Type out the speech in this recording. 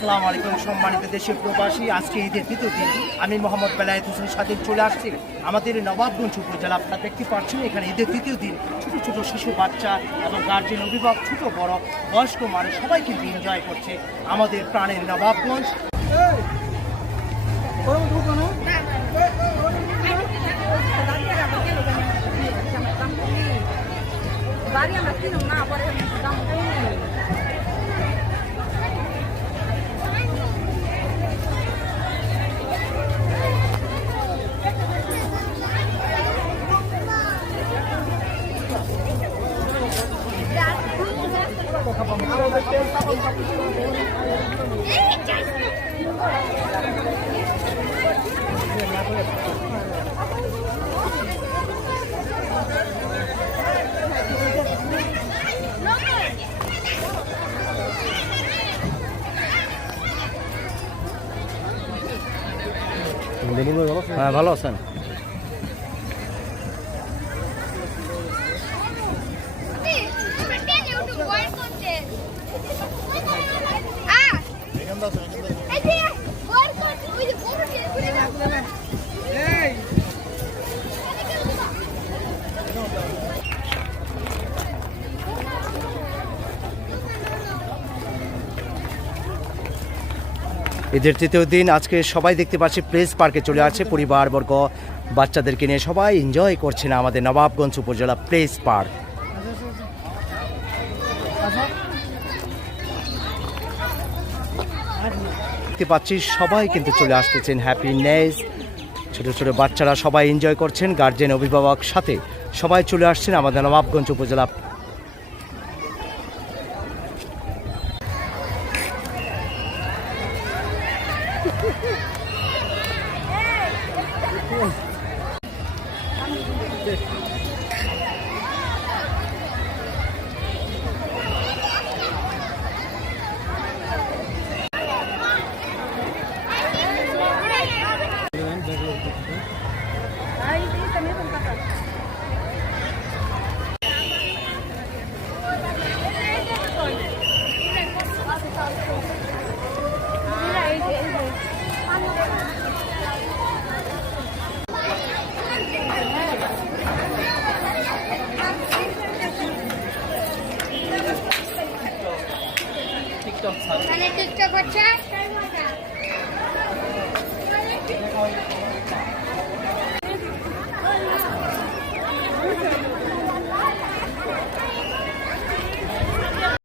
আসসালামু আলাইকুম সম্মানিত দেশের প্রবাসী। আজকে ঈদের তৃতীয় দিন আমি মোহাম্মদ বেলায়েত হোসেন সাদিক চলে আসছি আমাদের নবাবগঞ্জ উপজেলা। আপনারা দেখতে পাচ্ছেন এখানে ঈদের তৃতীয় দিন ছোটো ছোটো শিশু বাচ্চা এবং গার্জেন অভিভাবক ছোটো বড় বয়স্ক মানুষ সবাই কিন্তু এনজয় করছে আমাদের প্রাণের নবাবগঞ্জ। হ্যাঁ, ভালো আছেন? ঈদের তৃতীয় দিন আজকে সবাই দেখতে পাচ্ছি প্লেস পার্কে চলে আসছে পরিবারবর্গ বাচ্চাদেরকে নিয়ে সবাই এনজয় করছে না আমাদের নবাবগঞ্জ উপজেলা প্লেস পার্ক। দেখতে পাচ্ছি সবাই কিন্তু চলে আসতেছেন হ্যাপিনেস, ছোট ছোট বাচ্চারা সবাই এনজয় করছেন, গার্জেন অভিভাবক সাথে সবাই চলে আসছেন আমাদের নবাবগঞ্জ উপজেলা। টিকটক